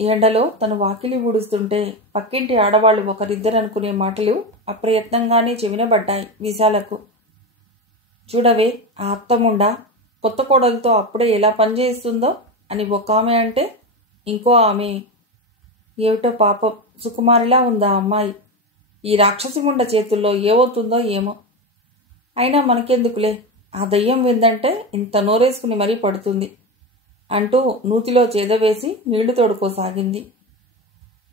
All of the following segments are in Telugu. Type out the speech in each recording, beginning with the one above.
ఎండలో తను వాకిలి ఊడుస్తుంటే పక్కింటి ఆడవాళ్లు ఒకరిద్దరనుకునే మాటలు అప్రయత్నంగానే చెవినబడ్డాయి విశాలకు. చూడవే, ఆ అత్తముండా కొత్త కోడలతో అప్పుడే ఎలా పనిచేస్తుందో అని ఒక ఆమె అంటే, ఇంకో ఆమె ఏమిటో పాపం సుకుమారిలా ఉందా అమ్మాయి, ఈ రాక్షసి ముండ చేతుల్లో ఏమవుతుందో ఏమో. అయినా మనకెందుకులే, ఆ దయ్యం విందంటే ఇంత నోరేసుకుని మరీ పడుతుంది అంటూ నూతిలో చేదవేసి నీళ్లు తోడుకోసాగింది.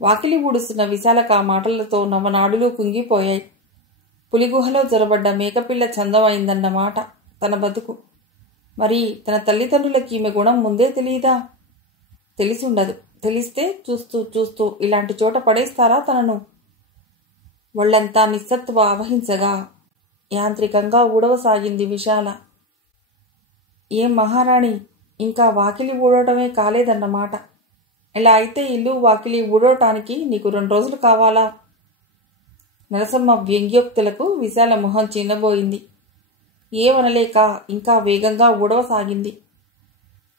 వాకిలి ఊడుస్తున్న విశాలకు ఆ మాటలతో నవనాడులు కుంగిపోయాయి. పులిగుహలో జొరబడ్డ మేకపిల్ల చందం అయిందన్నమాట తన బతుకు. మరి తన తల్లిదండ్రులకి ఈమె గుణం ముందే తెలియదా? తెలిసుండదు. తెలిస్తే చూస్తూ చూస్తూ ఇలాంటి చోట పడేస్తారా తనను? వాళ్ళంతా నిస్సత్వ ఆవహించగా యాంత్రికంగా ఊడవసాగింది విశాల. ఏం మహారాణి, ఇంకా వాకిలి ఊడటమే కాలేదన్నమాట. ఇలా అయితే ఇల్లు వాకిలి ఊడటానికి నీకు 2 రోజులు కావాలా? నరసమ్మ వ్యంగ్యోక్తులకు విశాల మొహం చిన్నబోయింది. ఏమనలేక ఇంకా వేగంగా ఊడవసాగింది.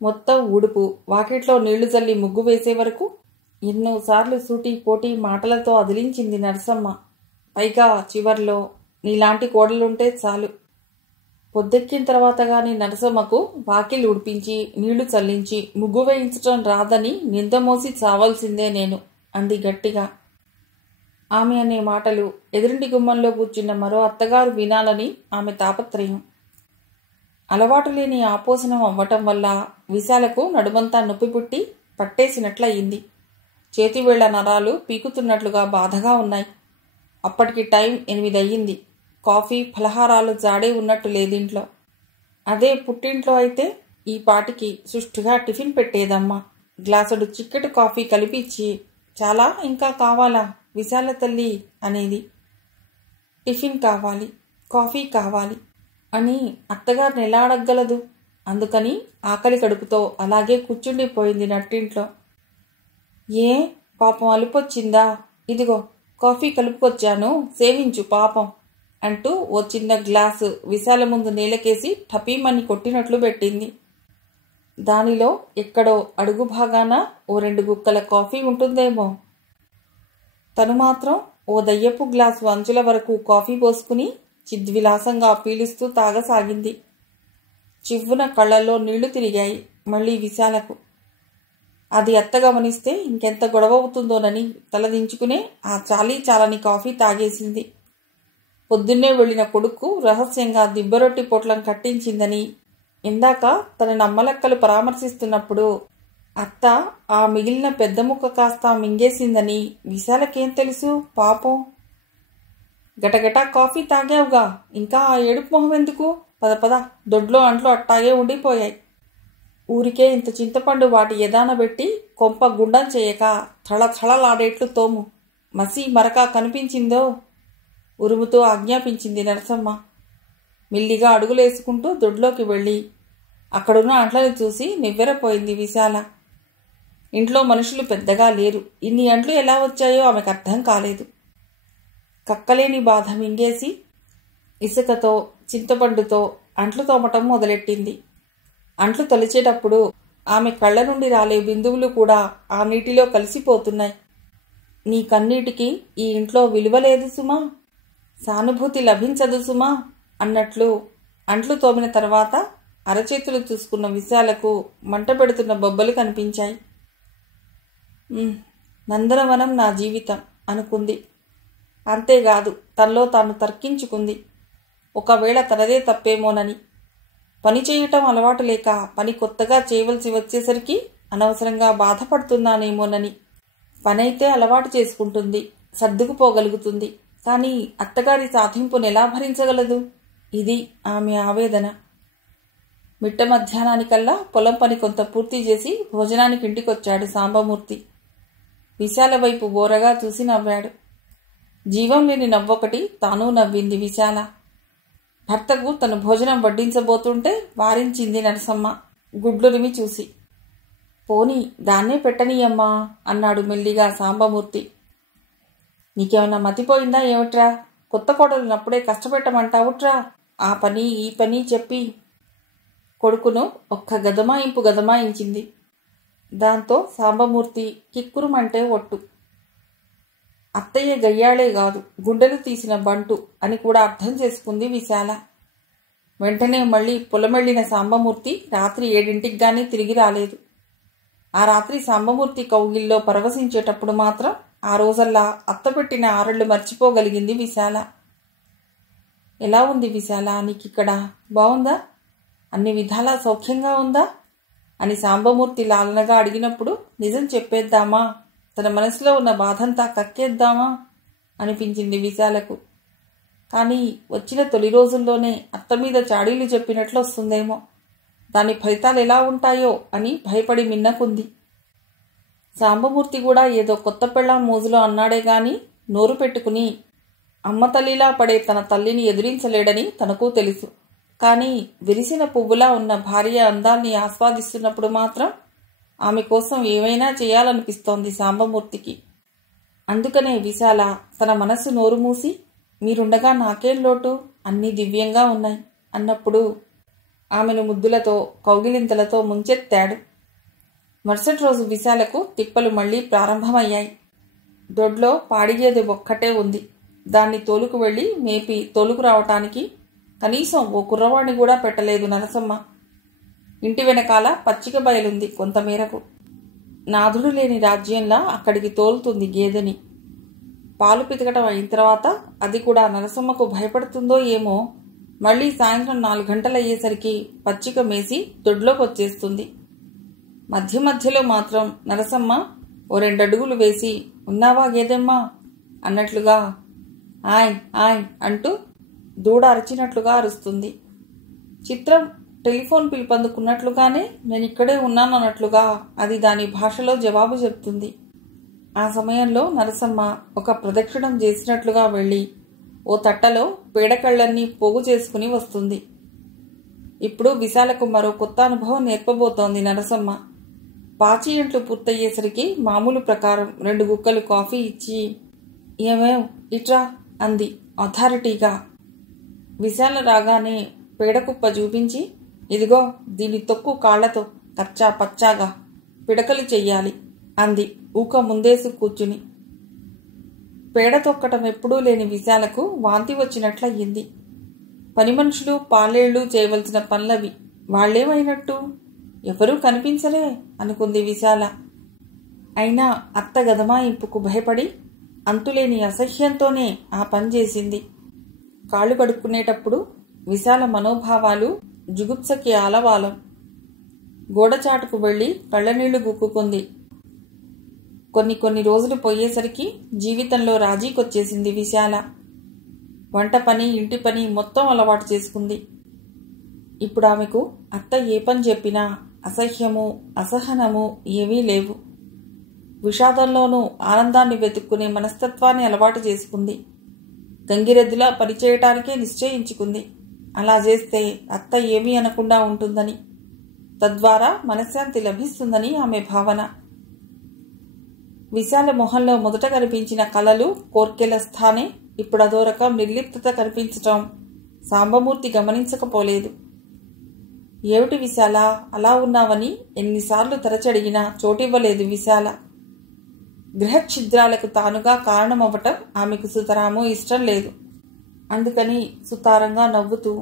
మొత్తం ఊడుపు వాకిట్లో నీళ్లు చల్లి ముగ్గు వేసే వరకు ఎన్నోసార్లు సూటి పోటీ మాటలతో అదిలించింది నరసమ్మ. పైగా చివర్లో నీలాంటి కోడలుంటే చాలు. పొద్దెక్కిన తర్వాత గాని నరసమ్మకు వాకిలి ఉడిపించి నీళ్లు చల్లించి ముగ్గు వేయించటం రాదని నిందమోసి చావాల్సిందే నేను అంది గట్టిగా. ఆమె అనే మాటలు ఎదురింటి గుమ్మంలో కూర్చున్న మరో అత్తగారు వినాలని ఆమె తాపత్రయం. అలవాటు లేని ఆపోసనం అవ్వటం వల్ల విశాలకు నడుమంతా నొప్పి పుట్టి పట్టేసినట్లయింది. చేతివేళ్ల నరాలు పీకుతున్నట్లుగా బాధగా ఉన్నాయి. అప్పటికి టైం 8 అయ్యింది. కాఫీ ఫలహారాలు జాడే ఉన్నట్టు లేదింట్లో. అదే పుట్టింట్లో అయితే ఈ పాటికి సుష్టుగా టిఫిన్ పెట్టేదమ్మా. గ్లాసుడు చిక్కటి కాఫీ కలిపిచ్చి, చాలా ఇంకా కావాలా విశాల తల్లి అనేది. టిఫిన్ కావాలి, కాఫీ కావాలి అని అత్తగారిని ఎలా అడగగలదు? అందుకని ఆకలి కడుపుతో అలాగే కూర్చుండిపోయింది నట్టింట్లో. ఏ పాపం అలుపొచ్చిందా? ఇదిగో కాఫీ కలుపుకొచ్చాను, సేవించు పాపం అంటూ ఓ చిన్న గ్లాసు విశాల ముందు నేలకేసి టపీమని కొట్టినట్లు పెట్టింది. దానిలో ఎక్కడో అడుగు భాగాన ఓ 2 గుక్కల కాఫీ ఉంటుందేమో. తను మాత్రం ఓ దయ్యపు గ్లాసు అంచుల వరకు కాఫీ పోసుకుని చిద్విలాసంగా పీలుస్తూ తాగసాగింది. చివ్వున కళ్ళల్లో నీళ్లు తిరిగాయి మళ్లీ విశాలకు. అది అత్త గమనిస్తే ఇంకెంత గొడవ అవుతుందోనని తలదించుకునే ఆ చాలని కాఫీ తాగేసింది. పొద్దున్నే వెళ్లిన కొడుకు రహస్యంగా దిబ్బరొట్టి పొట్లం కట్టించిందని ఇందాక తన నమ్మలక్కలు పరామర్శిస్తున్నప్పుడు అత్త ఆ మిగిలిన పెద్ద ముక్క కాస్త మింగేసిందని విశాలకేం తెలుసు పాపం. గటగటా కాఫీ తాగావుగా, ఇంకా ఆ ఏడుపు మొహం ఎందుకు? పద పద, దొడ్లో అంట్లు అట్టాగే ఉండిపోయాయి. ఊరికే ఇంత చింతపండు వాటి ఎదాన పెట్టి కొంప గుండం చేయక థళథళలాడేట్లు తోము. మసి మరక కనిపించిందో? ఉరుముతో ఆజ్ఞాపించింది నరసమ్మ. మెల్లిగా అడుగులేసుకుంటూ దొడ్లోకి వెళ్ళి అక్కడున్న అంట్లను చూసి నివ్వెరపోయింది విశాల. ఇంట్లో మనుషులు పెద్దగా లేరు. ఇన్ని అంట్లు ఎలా వచ్చాయో ఆమెకు అర్థం కాలేదు. కక్కలేని బాధ మింగేసి ఇసుకతో చింతపండుతో అంట్లు తోమటం మొదలెట్టింది. అంట్లు తొలిచేటప్పుడు ఆమె కళ్ళ నుండి రాలే బిందువులు కూడా ఆ నీటిలో కలిసిపోతున్నాయి. నీ కన్నీటికి ఈ ఇంట్లో విలువ లేదు సుమా, సానుభూతి లభించదు సుమా అన్నట్లు అంట్లు తోమిన తర్వాత అరచేతులు చూసుకున్న విశాలకు మంట పెడుతున్న బొబ్బలు కనిపించాయి. నందనవనం నా జీవితం అనుకుంది. అంతేకాదు, తనలో తాను తర్కించుకుంది. ఒకవేళ తనదే తప్పేమోనని. పని చేయటం అలవాటు లేక పని కొత్తగా చేయవలసి వచ్చేసరికి అనవసరంగా బాధపడుతున్నానేమోనని. పనైతే అలవాటు చేసుకుంటుంది, సర్దుకుపోగలుగుతుంది. కానీ అత్తగారి సాధింపును ఎలా భరించగలదు? ఇది ఆమె ఆవేదన. మిట్ట మధ్యాహ్నానికల్లా పొలం పని కొంత పూర్తి చేసి భోజనానికి ఇంటికొచ్చాడు సాంబమూర్తి. విశాల వైపు బోరగా చూసి నవ్వాడు. జీవం లేని నవ్వొకటి తాను నవ్వింది విశాల. భర్తకు తను భోజనం వడ్డించబోతుంటే వారించింది నరసమ్మ గుడ్లురిమి చూసి. పోనీ దాన్నే పెట్టనీయమ్మా అన్నాడు మెల్లిగా సాంబమూర్తి. నీకేమన్నా మతిపోయిందా ఏమిట్రా? కొత్త కోడలునప్పుడే కష్టపెట్టమంటావుట్రా? ఆ పని ఈ పని చెప్పి కొడుకును ఒక్క గదమాయింపు గదమాయించింది. దాంతో సాంబమూర్తి కిక్కురుమంటే ఒట్టు. అత్తయ్య గయ్యాళే కాదు, గుండెలు తీసిన బంటు అని కూడా అర్థం చేసుకుంది విశాల. వెంటనే మళ్ళీ పొలమెళ్లిన సాంబమూర్తి రాత్రి 7ంటికి గానీ తిరిగి రాలేదు. ఆ రాత్రి సాంబమూర్తి కౌగిల్లో పరవశించేటప్పుడు మాత్రం ఆ రోజల్లా అత్తపెట్టిన ఆరళ్ళు మర్చిపోగలిగింది విశాల. ఎలా ఉంది విశాల, నీకిక్కడ బావుందా? అన్ని విధాలా సౌఖ్యంగా ఉందా అని సాంబమూర్తి లాలనగా అడిగినప్పుడు నిజం చెప్పేద్దామా, తన మనసులో ఉన్న బాధంతా కక్కేద్దామా అనిపించింది విశాలకు. కానీ వచ్చిన తొలి రోజుల్లోనే అత్త మీద చాడీలు చెప్పినట్లు వస్తుందేమో, దాని ఫలితాలు ఎలా ఉంటాయో అని భయపడి మిన్నకుంది. సాంబమూర్తి కూడా ఏదో కొత్త పెళ్ళాం మోజులో అన్నాడే గాని నోరు పెట్టుకుని అమ్మ తల్లిలా పడే తన తల్లిని ఎదిరించలేడని తనకు తెలుసు. కానీ విరిసిన పువ్వులా ఉన్న భార్య అందాల్ని ఆస్వాదిస్తున్నప్పుడు మాత్రం ఆమె కోసం ఏమైనా చేయాలనిపిస్తోంది సాంబమూర్తికి. అందుకనే విశాల తన మనస్సు నోరు మూసి, మీరుండగా నాకేం లోటు, అన్నీ దివ్యంగా ఉన్నాయి అన్నప్పుడు ఆమెను ముద్దులతో కౌగిలింతలతో ముంచెత్తాడు. మరుసటి రోజు విశాలకు తిప్పలు మళ్లీ ప్రారంభమయ్యాయి. దొడ్లో పాడిగేదె ఒక్కటే ఉంది. దాన్ని తోలుకు వెళ్లి మేపి తోలుకు రావటానికి కనీసం ఓ కుర్రవాణ్ణి కూడా పెట్టలేదు నరసమ్మ. ఇంటి వెనకాల పచ్చిక బయలుంది కొంతమేరకు. నాథుడు లేని రాజ్యంలా అక్కడికి తోలుతుంది గేదెని. పాలు పితకటం అయిన తర్వాత అది కూడా నరసమ్మకు భయపడుతుందో ఏమో, మళ్లీ సాయంత్రం 4 గంటలయ్యేసరికి పచ్చిక మేసి దొడ్లోకి వచ్చేస్తుంది. మధ్య మధ్యలో మాత్రం నరసమ్మ ఓ 2 అడుగులు వేసి, ఉన్నావా గేదెమ్మా అన్నట్లుగా ఆయ్ ఆయ్ అంటూ దూడ అరిచినట్లుగా అరుస్తుంది. చిత్రం, టెలిఫోన్ పిలుపందుకున్నట్లుగానే నేనిక్కడే ఉన్నానన్నట్లుగా అది దాని భాషలో జవాబు చెప్తుంది. ఆ సమయంలో నరసమ్మ ఒక ప్రదక్షిణం చేసినట్లుగా వెళ్ళి ఓ తట్టలో పేడకళ్ళన్నీ పోగు చేసుకుని వస్తుంది. ఇప్పుడు విశాలకు మరో కొత్త అనుభవం నేర్పబోతోంది నరసమ్మ. పాచి ఇంట్లు పూర్తయ్యేసరికి మామూలు ప్రకారం 2 గుక్కలు కాఫీ ఇచ్చి, ఏమేవ్ ఇట్రా అంది అథారిటీగా. విశాల రాగానే పేడకుప్ప చూపించి, ఇదిగో దీని తొక్కు కాళ్లతో కచ్చా పచ్చాగా పిడకలు చెయ్యాలి అంది ఊక ముందేసి కూర్చుని. పేడ తొక్కటం ఎప్పుడూ లేని విశాలకు వాంతి వచ్చినట్లయింది. పని మనుషులు పాలేళ్లు చేయవలసిన పనులవి, వాళ్లేమైనట్టు ఎవరూ కనిపించలే అనుకుంది విశాల. అయినా అత్త గదమాయింపుకు భయపడి అంతులేని అసహ్యంతోనే ఆ పని చేసింది. కాళ్ళు కడుక్కునేటప్పుడు విశాల మనోభావాలు జుగుప్సకి ఆలవాలం. గోడచాటుకు వెళ్లి కళ్ళనీళ్లు గుక్కుకుంది. కొన్ని రోజులు పోయేసరికి జీవితంలో రాజీకొచ్చేసింది విశాల. వంట పని, ఇంటి పని మొత్తం అలవాటు చేసుకుంది. ఇప్పుడు ఆమెకు అత్త ఏ పని చెప్పినా అసహ్యము, అసహనము ఏవీ లేవు. విషాదంలోనూ ఆనందాన్ని వెతుక్కునే మనస్తత్వాన్ని అలవాటు చేసుకుంది. గంగిరెద్దులా పనిచేయటానికే నిశ్చయించుకుంది. అలా చేస్తే అత్త ఏమీ అనకుండా ఉంటుందని, తద్వారా మనశ్శాంతి లభిస్తుందని ఆమె భావన. విశాల మొహంలో మొదట కనిపించిన కలలు, కోర్కెల స్థానే ఇప్పుడు అదో రకం నిర్లిప్తత కనిపించటం సాంబమూర్తి గమనించకపోలేదు. ఏమిటి విశాల అలా ఉన్నావని ఎన్నిసార్లు తరచడిగినా చోటివ్వలేదు విశాల. గ్రహఛిద్రాలకు తానుగా కారణమవ్వటం ఆమెకు సుతరామూ ఇష్టం లేదు. అందుకని సుతారంగా నవ్వుతూ,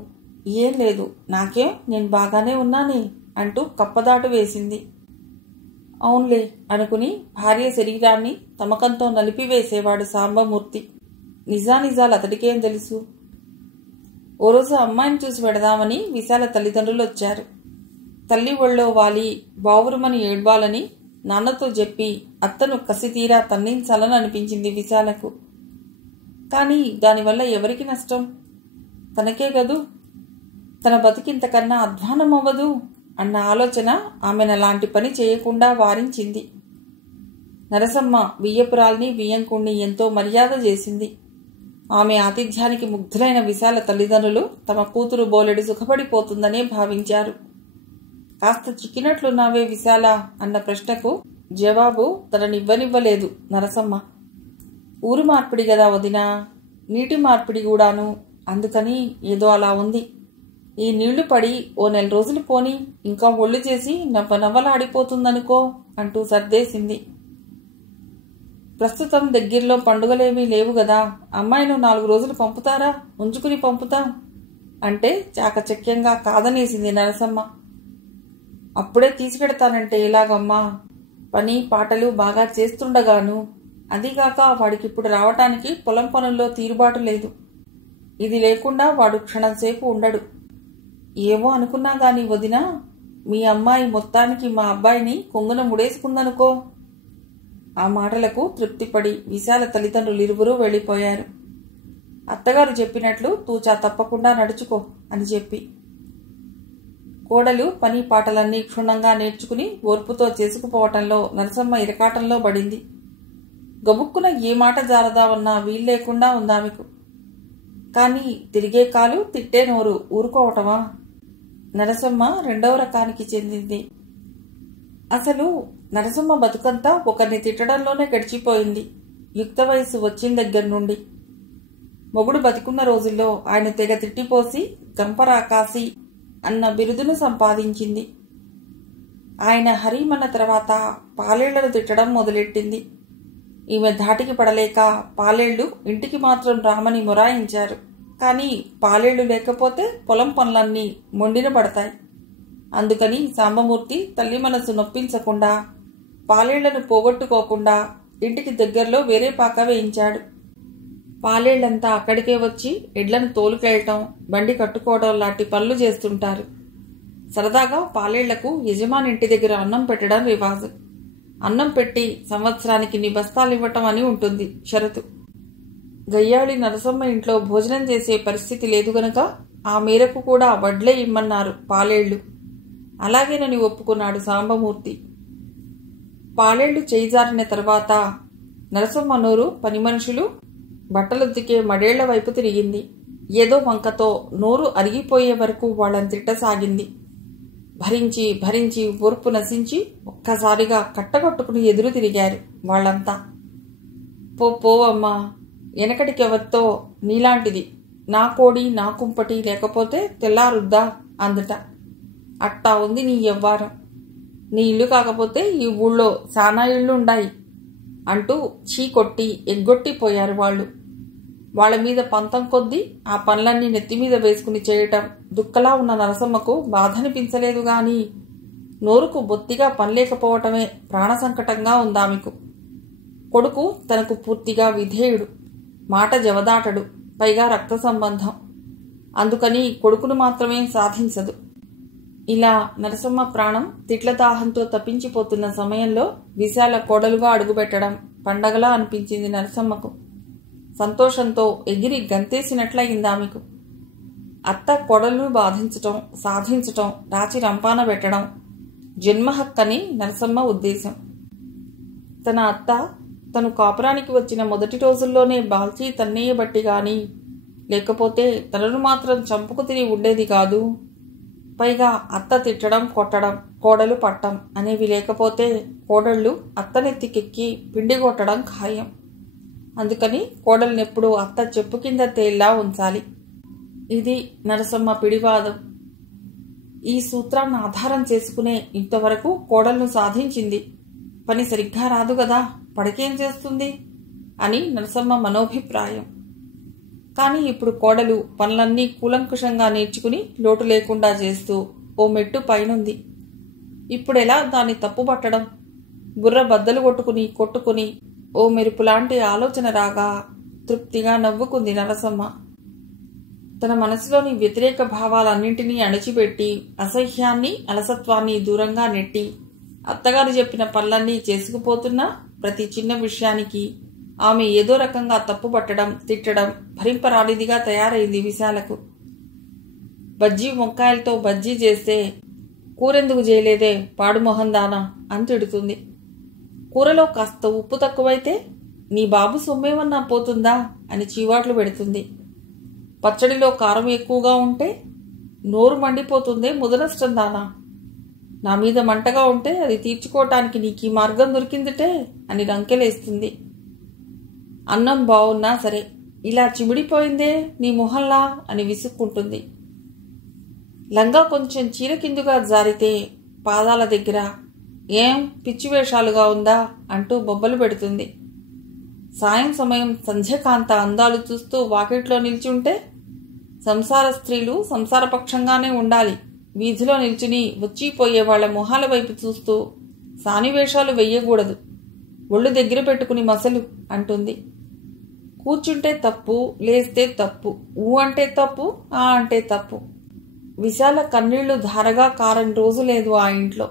ఏం లేదు నాకేం, నేను బాగానే ఉన్నానే అంటూ కప్పదాటు వేసింది. అవునులే అనుకుని భార్య శరీరాన్ని తమకంతో నలిపివేసేవాడు సాంబమూర్తి. నిజానిజాలు అతడికేం తెలుసు. ఓ రోజు అమ్మాయిని చూసి పెడదామని విశాల తల్లిదండ్రులు వచ్చారు. తల్లి ఒళ్ళో వాలి బావురుమని ఏడ్వాలని నాన్నతో చెప్పి అత్తను కసితీరా తన్నించాలని అనిపించింది విశాలకు. కానీ దానివల్ల ఎవరికి నష్టం? తనకే గదు. తన బతికింతకన్నా అధ్వానమవ్వదు అన్న ఆలోచన ఆమెను అలాంటి పని చేయకుండా వారించింది. నరసమ్మ వియ్యపురాల్ని వియ్యంకుణ్ణి ఎంతో మర్యాద చేసింది. ఆమె ఆతిథ్యానికి ముగ్ధులైన విశాల తల్లిదండ్రులు తమ కూతురు బోలెడు సుఖపడిపోతుందనే భావించారు. కాస్త చిక్కినట్లున్నావే విశాల అన్న ప్రశ్నకు జవాబు తననివ్వనివ్వలేదు నరసమ్మ. ఊరు మార్పిడి గదా వదినా, నీటి మార్పిడి కూడాను, అందుకని ఏదో అలా ఉంది. ఈ నీళ్లు పడి ఓ 4 రోజులు పోని ఇంకా ఒళ్ళు చేసి నవ్వనవ్వలాడిపోతుందనుకో అంటూ సర్దేసింది. ప్రస్తుతం దగ్గరలో పండుగలేమీ లేవు గదా, అమ్మాయిను 4 రోజులు పంపుతారా, ఉంచుకుని పంపుతాం అంటే చాకచక్యంగా కాదనేసింది నరసమ్మ. అప్పుడే తీసుకెడతానంటే ఎలాగమ్మా, పని పాటలు బాగా చేస్తుండగాను, అదిగాక వాడికిప్పుడు రావటానికి పొలం పనుల్లో తీరుబాటు లేదు. ఇది లేకుండా వాడు క్షణంసేపు ఉండడు. ఏమో అనుకున్నా గాని వదినా, మీ అమ్మాయి మొత్తానికి మా అబ్బాయిని కొంగున ముడేసుకుందనుకో. ఆ మాటలకు తృప్తిపడి విశాల తల్లిదండ్రులిరువురూ వెళ్లిపోయారు. అత్తగారు చెప్పినట్లు తూచా తప్పకుండా నడుచుకో అని చెప్పి. కోడలు పని పాటలన్నీ క్షుణ్ణంగా నేర్చుకుని ఓర్పుతో చేసుకుపోవటంలో నరసమ్మ ఇరకాటంలో పడింది. గబుక్కున ఏ మాట జారదావన్నా వీల్లేకుండా ఉందామెకు. కాని తిరిగే కాలు తిట్టే నోరు ఊరుకోవటమా? నరసమ్మ 2వ రకానికి చెందింది. అసలు నరసమ్మ బతుకంతా ఒకరిని తిట్టడంలోనే గడిచిపోయింది. యుక్త వయసు వచ్చిన దగ్గర నుండి. మొగుడు బతికున్న రోజుల్లో ఆయన తెగ తిట్టిపోసి గంపరాకాసి అన్న బిరుదును సంపాదించింది. ఆయన హరిమన్న తర్వాత పాలేళ్లను తిట్టడం మొదలెట్టింది. ఈమె ధాటికి పడలేక పాలేళ్లు ఇంటికి మాత్రం రామని మొరాయించారు. కానీ పాలేళ్లు లేకపోతే పొలం పనులన్నీ మొండిన పడతాయి. అందుకని సాంబమూర్తి తల్లి మనసు నొప్పించకుండా, పాలేళ్లను పోగొట్టుకోకుండా ఇంటికి దగ్గరలో వేరే పాక వేయించాడు. పాలేళ్లంతా అక్కడికే వచ్చి ఎడ్లను తోలుకెళ్లటం, బండి కట్టుకోవడం లాంటి పనులు చేస్తుంటారు. సరదాగా పాలేళ్లకు యజమానింటి దగ్గర అన్నం పెట్టడం రివాజు. అన్నం పెట్టి సంవత్సరానికి 2 బస్తాలు ఇవ్వటం అని ఉంటుంది షరతు. గయ్యాళి నరసమ్మ ఇంట్లో భోజనం చేసే పరిస్థితి లేదు గనక ఆ మేరకు కూడా వడ్లే ఇమ్మన్నారు పాలేళ్లు. అలాగేనని ఒప్పుకున్నాడు సాంబమూర్తి. పాలేళ్లు చేయిజారిన తర్వాత నరసమ్మ నోరు పని మనుషులు బట్టలుద్దికే మడేళ్ల వైపు తిరిగింది. ఏదో వంకతో నోరు అరిగిపోయే వరకు వాళ్ళని తిట్టసాగింది. భరించి భరించి ఓర్పు నశించి ఒక్కసారిగా కట్టగొట్టుకుని ఎదురు తిరిగారు వాళ్లంతా. పోవమ్మా, వెనకటికెవరితో నీలాంటిది, నా కోడి నా కుంపటి లేకపోతే తెల్లారుద్దా అందట. అట్టా ఉంది నీ యవ్వారం. నీ ఇల్లు కాకపోతే ఈ ఊళ్ళో సానా ఇళ్లుండాయి అంటూ చీకొట్టి ఎగ్గొట్టిపోయారు వాళ్ళు. వాళ్ల మీద పంతం కొద్దీ ఆ పనులన్నీ నెత్తిమీద వేసుకుని చేయటం దుక్కలా ఉన్న నరసమ్మకు బాధనిపించలేదు గాని నోరుకు బొత్తిగా పనిలేకపోవటమే ప్రాణసంకటంగా ఉందామెకు. కొడుకు తనకు పూర్తిగా విధేయుడు, మాట జవదాటడు, పైగా రక్త సంబంధం. అందుకని కొడుకును మాత్రమే సాధించదు. ఇలా నరసమ్మ ప్రాణం తిట్ల దాహంతో తప్పించిపోతున్న సమయంలో విశాల కోడలుగా అడుగుపెట్టడం పండగలా అనిపించింది నరసమ్మకు. సంతోషంతో ఎగిరి గంతేసినట్లయిందామెకు. అత్త కోడలను బాధించటం, సాధించటం, రాచి రంపాన పెట్టడం జన్మహక్కని నరసమ్మ ఉద్దేశం. తన అత్త తను కాపురానికి వచ్చిన మొదటి రోజుల్లోనే బాల్చి తన్నేయబట్టి గాని లేకపోతే తనను మాత్రం చంపుకు తిని ఉండేది కాదు. పైగా అత్త తిట్టడం, కొట్టడం, కోడలు పట్టం అనేవి లేకపోతే కోడళ్లు అత్తనెత్తికెక్కి పిండి కొట్టడం ఖాయం. అందుకని కోడలనెప్పుడూ అత్త చెప్పు కింద తేల్లా ఉంచాలి. ఇది నరసమ్మ పిడివాదం. ఈ సూత్రాన్ని ఆధారం చేసుకునే ఇంతవరకు కోడలను సాధించింది. పని సరిగ్గా రాదు గదా, పడకేం చేస్తుంది అని నరసమ్మ మనోభిప్రాయం. కాని ఇప్పుడు కోడలు పనులన్నీ కూలంకుషంగా నేర్చుకుని లోటు లేకుండా చేస్తూ ఓ మెట్టు పైనుంది. ఇప్పుడెలా దాన్ని తప్పుపట్టడం? బుర్ర బద్దలు కొట్టుకుని ఓ మెరుపులాంటి ఆలోచన రాగా తృప్తిగా నవ్వుకుంది నరసమ్మ. తన మనసులోని వ్యతిరేక భావాలన్నింటినీ అణిచిపెట్టి అసహ్యాన్ని, అలసత్వాన్ని దూరంగా నెట్టి అత్తగారు చెప్పిన పనులన్నీ చేసుకుపోతున్నా ప్రతి చిన్న విషయానికి ఆమె ఏదో రకంగా తప్పుపట్టడం, తిట్టడం భరింపరానిదిగా తయారైంది విశాలకు. బజ్జీ వంకాయలతో బజ్జీ చేస్తే కూరెందుకు చేయలేదే పాడు మొహందానా అని తిడుతుంది. కూరలో కాస్త ఉప్పు తక్కువైతే నీ బాబు సొమ్మేమన్నా పోతుందా అని చీవాట్లు పెడుతుంది. పచ్చడిలో కారం ఎక్కువగా ఉంటే నోరు మండిపోతుందే ముదనష్టం దానా, నా మీద మంటగా ఉంటే అది తీర్చుకోవటానికి నీకీ మార్గం దొరికిందిటే అని రంకెలేస్తుంది. అన్నం బావున్నా సరే ఇలా చిమిడిపోయిందే నీ మొహంలా అని విసుక్కుంటుంది. లంగా కొంచెం చీర కిందుగా జారితే పాదాల దగ్గర ఏం పిచ్చివేషాలుగా ఉందా అంటూ బొబ్బలు పెడుతుంది. సాయం సమయం సంధ్యకాంత అందాలు చూస్తూ వాకిట్లో నిల్చుంటే సంసార స్త్రీలు సంసారపక్షంగానే ఉండాలి, వీధిలో నిల్చుని వచ్చిపోయే వాళ్ల మొహాల వైపు చూస్తూ సానివేషాలు వెయ్యకూడదు, ఒళ్ళు దగ్గర పెట్టుకుని మసలు అంటుంది. కూర్చుంటే తప్పు, లేస్తే తప్పు, ఊ అంటే తప్పు, ఆ అంటే తప్పు. విశాల కన్నీళ్లు ధారగా కారని రోజు లేదు ఆ ఇంట్లో.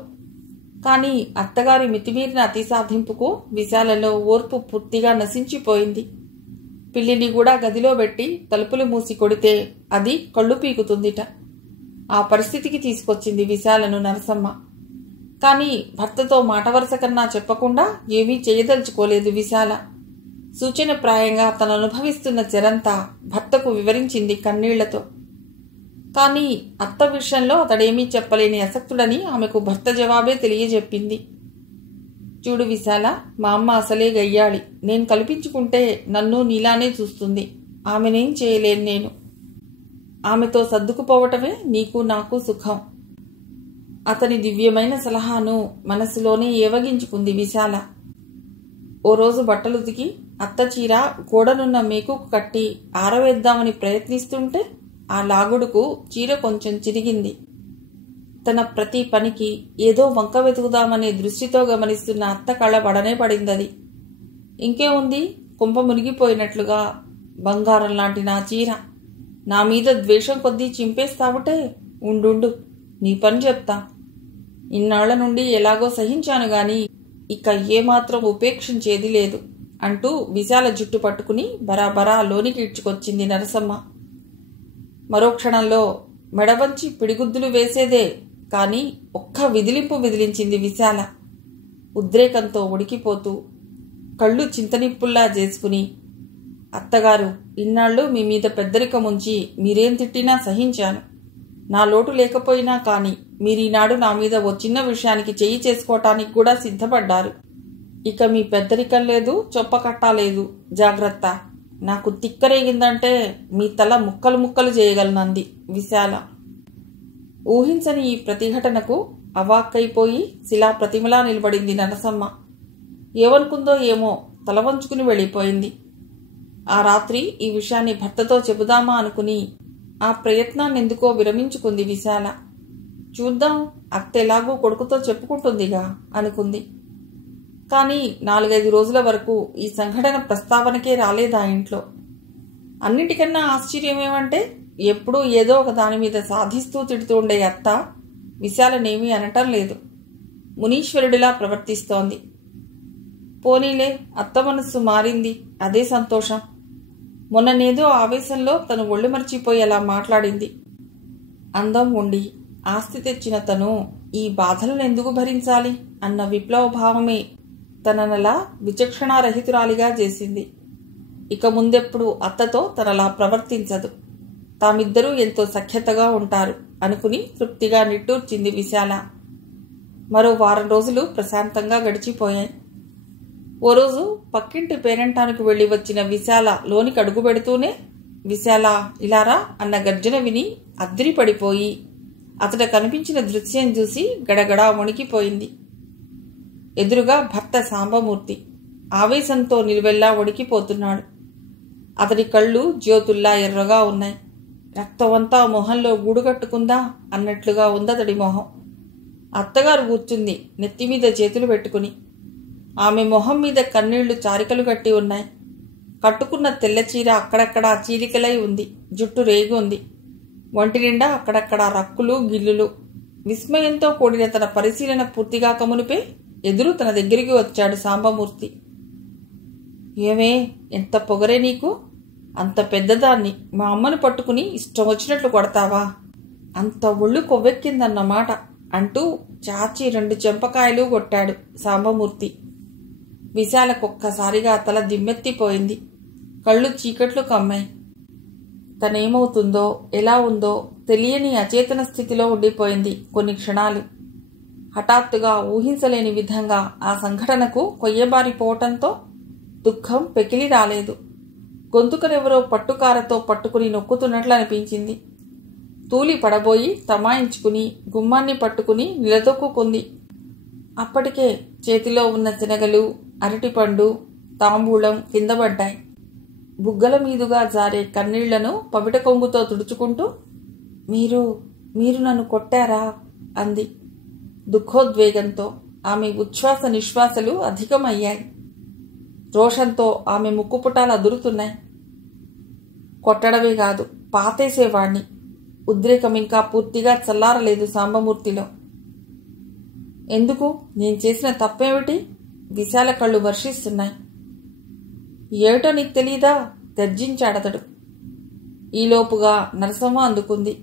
కానీ అత్తగారి మితిమీరిన అతి సాధింపుకు విశాలలో ఓర్పు పూర్తిగా నశించిపోయింది. పిల్లిని కూడా గదిలో పెట్టి తలుపులు మూసి కొడితే అది కళ్ళు పీకుతుందిట. ఆ పరిస్థితికి తీసుకొచ్చింది విశాలను నరసమ్మ. కానీ భర్తతో మాట వరుస కన్నా చెప్పకుండా ఏమీ చేయదలుచుకోలేదు విశాల. సూచనప్రాయంగా తను అనుభవిస్తున్న చెరంతా భర్తకు వివరించింది కన్నీళ్లతో. కానీ అత్త విషయంలో అతడేమీ చెప్పలేని అసక్తుడని ఆమెకు భర్త జవాబే తెలియజెప్పింది. చూడు విశాల, మా అమ్మ అసలే గయ్యాళి. నేను కల్పించుకుంటే నన్ను నీలానే చూస్తుంది. ఆమెనేం చేయలేను నేను. ఆమెతో సర్దుకుపోవటమే నీకు నాకు సుఖం. అతని దివ్యమైన సలహాను మనసులోనే ఏవగించుకుంది విశాల. ఓ రోజు బట్టలుతికి అత్త చీర గోడనున్న మేకుకు కట్టి ఆరవేద్దామని ప్రయత్నిస్తుంటే ఆ లాగుడుకు చీర కొంచెం చిరిగింది. తన ప్రతి పనికి ఏదో వంక వెతుకుదామనే దృష్టితో గమనిస్తున్న అత్త కళ్ళ పడనే పడిందది. ఇంకేముంది, కుంప మునిగిపోయినట్లుగా బంగారం లాంటి నా చీర నా మీద ద్వేషం కొద్దీ చింపేస్తావుటే, ఉండు నీ పని చెప్తా. ఇన్నాళ్ల నుండి ఎలాగో సహించాను గాని ఇక ఏమాత్రం ఉపేక్షించేది లేదు అంటూ విశాల జుట్టు పట్టుకుని బరాబరా లోనికి ఇడ్చుకొచ్చింది నరసమ్మ. మరో క్షణంలో మెడవంచి పిడిగుద్దులు వేసేదే కాని ఒక్క విదిలింపు విదిలించింది విశాల. ఉద్రేకంతో ఉడికిపోతూ కళ్ళు చింతనిప్పుల్లా చేసుకుని, అత్తగారు, ఇన్నాళ్ళు మీ మీద పెద్దరికముంచి మీరేం తిట్టినా సహించాను. నా లోటు లేకపోయినా కాని మీరీనాడు నా మీద ఓ చిన్న విషయానికి చెయ్యి చేసుకోవటానికి కూడా సిద్ధపడ్డారు. ఇక మీ పెద్దరికం లేదు, చొప్పకట్టాలేదు. జాగ్రత్త. నాకు తిక్కరేగిందంటే మీ తల ముక్కలు ముక్కలు చేయగలనంది విశాల. ఊహించని ఈ ప్రతిఘటనకు అవాక్కైపోయి శిలా ప్రతిమలా నిలబడింది నరసమ్మ. ఏమనుకుందో ఏమో తల వంచుకుని వెళ్ళిపోయింది. ఆ రాత్రి ఈ విషయాన్ని భర్తతో చెబుదామా అనుకుని ఆ ప్రయత్నాన్నెందుకో విరమించుకుంది విశాల. చూద్దాం, అత్త ఎలాగో కొడుకుతో చెప్పుకుంటుందిగా అనుకుంది. కానీ 4-5 రోజుల వరకు ఈ సంఘటన ప్రస్తావనకే రాలేదా ఇంట్లో. అన్నిటికన్నా ఆశ్చర్యమేమంటే ఎప్పుడూ ఏదో ఒక దాని మీద సాధిస్తూ తిడుతూ ఉండే అత్త విశాలనేమీ అనటం లేదు. మునీశ్వరుడిలా ప్రవర్తిస్తోంది. పోనీలే, అత్త మనస్సు మారింది, అదే సంతోషం. మొన్ననేదో ఆవేశంలో తను ఒళ్ళు మర్చిపోయి అలా మాట్లాడింది. అందం ఉండి ఆస్తి తెచ్చిన తను ఈ బాధలను ఎందుకు భరించాలి అన్న విప్లవ భావమే తననలా విచక్షణారహితురాలిగా చేసింది. ఇక ముందెప్పుడు అత్తతో తనలా ప్రవర్తించదు. తామిద్దరూ ఎంతో సఖ్యతగా ఉంటారు అనుకుని తృప్తిగా నిట్టూర్చింది విశాల. మరో 1 వారం రోజులు ప్రశాంతంగా గడిచిపోయాయి. ఓ రోజు పక్కింటి పేరంటానికి వెళ్లి వచ్చిన విశాల లోనికి అడుగు పెడుతూనే విశాల ఇలారా అన్న గర్జన విని అద్దిరిపడిపోయి అతడు కనిపించిన దృశ్యం చూసి గడగడా వణికిపోయింది. ఎదురుగా భర్త సాంబమూర్తి ఆవేశంతో నిలువెల్లా వణికిపోతున్నాడు. అతడి కళ్ళు జ్యోతుల్లా ఎర్రగా ఉన్నాయి. రక్తమంతా మొహంలో గూడుగట్టుకుందా అన్నట్లుగా ఉందతడి మొహం. అత్తగారు కూర్చుంది నెత్తిమీద చేతులు పెట్టుకుని. ఆమె మొహం మీద కన్నీళ్లు చారికలు కట్టి ఉన్నాయి. కట్టుకున్న తెల్లచీర అక్కడక్కడా చీలికలై ఉంది. జుట్టు రేగి ఉంది. ఒంటి నిండా అక్కడక్కడా రక్కులు గిల్లులు. విస్మయంతో కూడిన తన పరిశీలన పూర్తిగా కమునిపే ఎదురు తన దగ్గరికి వచ్చాడు సాంబమూర్తి. ఏమే, ఎంత పొగరే నీకు? అంత పెద్దదాన్ని మా అమ్మను పట్టుకుని ఇష్టం వచ్చినట్లు కొడతావా? అంత ఒళ్ళు కొవ్వెక్కిందన్నమాట అంటూ చాచి 2 చెంపకాయలు కొట్టాడు సాంబమూర్తి. విశాలకొక్కసారిగా తల దిమ్మెత్తిపోయింది. కళ్ళు చీకట్లు కమ్మాయి. తనేమవుతుందో ఎలా ఉందో తెలియని అచేతన స్థితిలో ఉండిపోయింది కొన్ని క్షణాలు. హఠాత్తుగా ఊహించలేని విధంగా ఆ సంఘటనకు కొయ్యబారిపోవటంతో దుఃఖం పెకిలి రాలేదు. గొంతుకనెవరో పట్టుకారతో పట్టుకుని నొక్కుతున్నట్లు అనిపించింది. తూలి పడబోయి తమాయించుకుని గుమ్మాన్ని పట్టుకుని నిలదొక్కుంది. అప్పటికే చేతిలో ఉన్న శనగలు, అరటిపండు, తాంబూలం కిందపడ్డాయి. బుగ్గల మీదుగా జారే కన్నీళ్లను పవిట కొంగుతో తుడుచుకుంటూ మీరు నన్ను కొట్టారా అంది. దుఃఖోద్వేగంతో ఆమె ఉచ్ఛ్వాస నిశ్వాసలు అధికమయ్యాయి. రోషంతో ఆమె ముక్కుపుటాలు అదురుతున్నాయి. కొట్టడమే కాదు, పాతేసేవాణ్ణి. ఉద్రేకం ఇంకా పూర్తిగా చల్లారలేదు సాంబమూర్తిలో. ఎందుకు? నేను చేసిన తప్పేమిటి? విశాల కళ్ళు వర్షిస్తున్నాయి. ఏమిటో నీకు తెలీదా? గర్జించాడతడు. ఈలోపుగా నరసమ్మ అందుకుంది.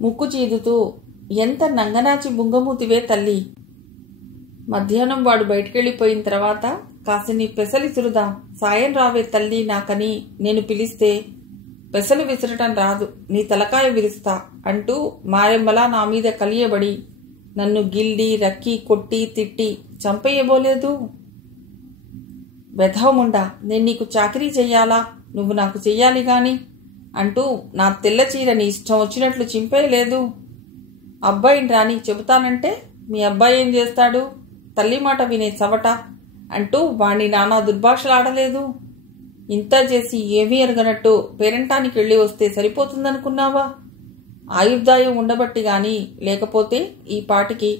ముక్కు చీదుతూ, ఎంత నంగనాచి బుంగమూతివే తల్లి. మధ్యాహ్నం వాడు బయటికెళ్ళిపోయిన తర్వాత కాసిని పెసలిసురుదాం, సాయం రావే తల్లి నాకని నేను పిలిస్తే పెసలు విసరటం రాదు, నీ తలకాయ విరుస్తా అంటూ మారెమ్మలా నా మీద కలియబడి నన్ను గిల్లి రక్కి కొట్టి తిట్టి చంపేయబోలేదు. వెధవముండా, నేను నీకు చాకరీ చెయ్యాలా, నువ్వు నాకు చెయ్యాలి గాని అంటూ నా తెల్ల చీరని ఇష్టం వచ్చినట్లు చింపేయలేదు. అబ్బాయిని రాని చెబుతానంటే మీ అబ్బాయి ఏం చేస్తాడు? తల్లి మాట వినే చవట అంటూ వాణ్ణి నానా దుర్భాషలాడలేదు. ఇంత చేసి ఏమీ ఎరగనట్టు పేరంటానికి వెళ్ళి వస్తే సరిపోతుందనుకున్నావా? ఆయుర్దాయం ఉండబట్టి గాని లేకపోతే ఈ పాటికి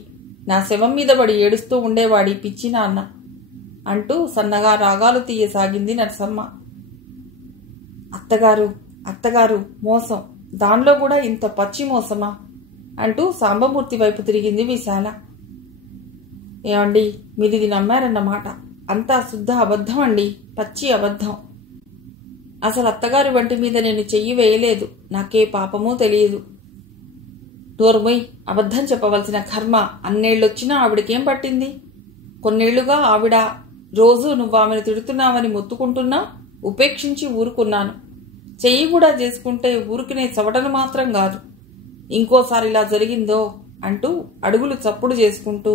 నా శవం మీద పడి ఏడుస్తూ ఉండేవాడి పిచ్చి నాన్న అంటూ సన్నగా రాగాలు తీయసాగింది నరసమ్మ. అత్తగారు మోసం, దానిలో కూడా ఇంత పచ్చి మోసమా అంటూ సాంబమూర్తి వైపు తిరిగింది విశాల. ఏమండి, మీరిది నమ్మారన్నమాట. అంతా శుద్ధ అబద్ధం అండి, పచ్చి అబద్ధం. అసలు అత్తగారి వంటి మీద నేను చెయ్యి వేయలేదు, నాకే పాపమూ తెలియదు. డోర్మొయ్, అబద్ధం చెప్పవలసిన కర్మ అన్నేళ్ళొచ్చినా ఆవిడకేం పట్టింది? కొన్నేళ్లుగా ఆవిడ రోజు నువ్వు ఆమెను తిడుతున్నావని మొత్తుకుంటున్నా ఉపేక్షించి ఊరుకున్నాను. చెయ్యి కూడా చేసుకుంటే ఊరికినే చవటను మాత్రం కాదు. ఇంకోసారి ఇలా జరిగిందో అంటూ అడుగులు చప్పుడు చేసుకుంటూ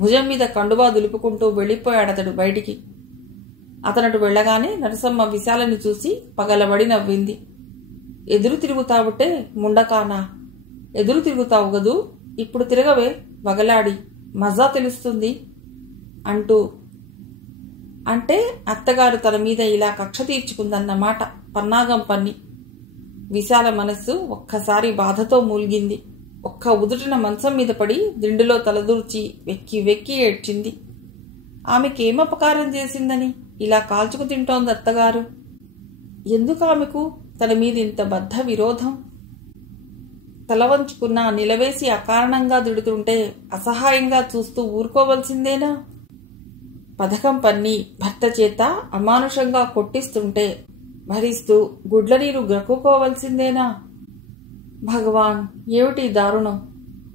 భుజం మీద కండువా దులుపుకుంటూ వెళ్ళిపోయాడతడు బయటికి. అతనటు వెళ్లగానే నరసమ్మ విశాలని చూసి పగలబడి నవ్వింది. ఎదురు తిరుగుతావుటే ముండకానా, ఎదురు తిరుగుతావు గదూ, ఇప్పుడు తిరగవే వగలాడి, మజా తెలుస్తుంది అంటూ. అంటే అత్తగారు తన మీద ఇలా కక్ష తీర్చుకుందన్నమాట పన్నాగం పన్ని. విశాల మనస్సు ఒక్కసారి బాధతో మూలిగింది. ఒక్క ఉదుటిన మంచం మీద పడి దిండులో తలదూర్చి వెక్కి వెక్కి ఏడ్చింది. ఆమెకేమపకారం చేసిందని ఇలా కాల్చుకు తింటోంది అత్తగారు? ఎందుకు ఆమెకు తన మీద ఇంత బద్ధ విరోధం? తల వంచుకున్నా నిలవేసి అకారణంగా దిడుతుంటే అసహాయంగా చూస్తూ ఊరుకోవలసిందేనా? పథకం పన్ని భర్త చేత అమానుషంగా కొట్టిస్తుంటే భరిస్తూ గుడ్ల నీరు గ్రక్కుకోవలసిందేనా? భగవాన్, ఏమిటి దారుణం!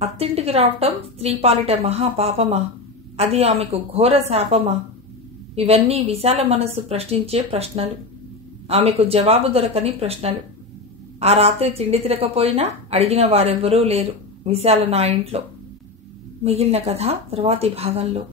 అత్తింటికి రావటం స్త్రీ పాలిట మహాపాపమా? అది ఆమెకు ఘోర శాపమా? ఇవన్నీ విశాల మనస్సు ప్రశ్నించే ప్రశ్నలు, ఆమెకు జవాబు దొరకని ప్రశ్నలు. ఆ రాత్రి తిండి తిరగపోయినా అడిగిన వారెవ్వరూ లేరు విశాల నా ఇంట్లో. మిగిలిన కథ తర్వాతి భాగంలో.